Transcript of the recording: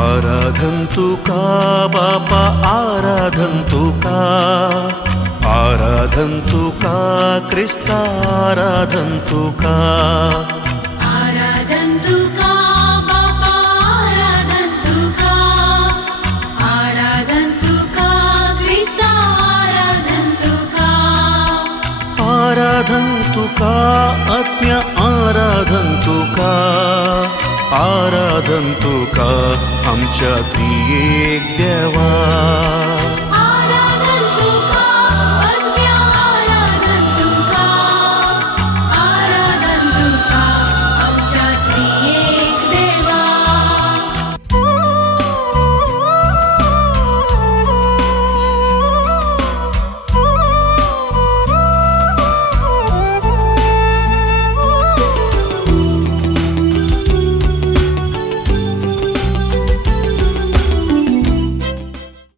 आराधन्तु का बापा आराधन्तु का क्रिस्ता आराधन्तु का बापा आराधन्तु का क्रिस्ता आराधन्तु का आत्म्य आराधन्तु का आमच्या त्रिएक देवा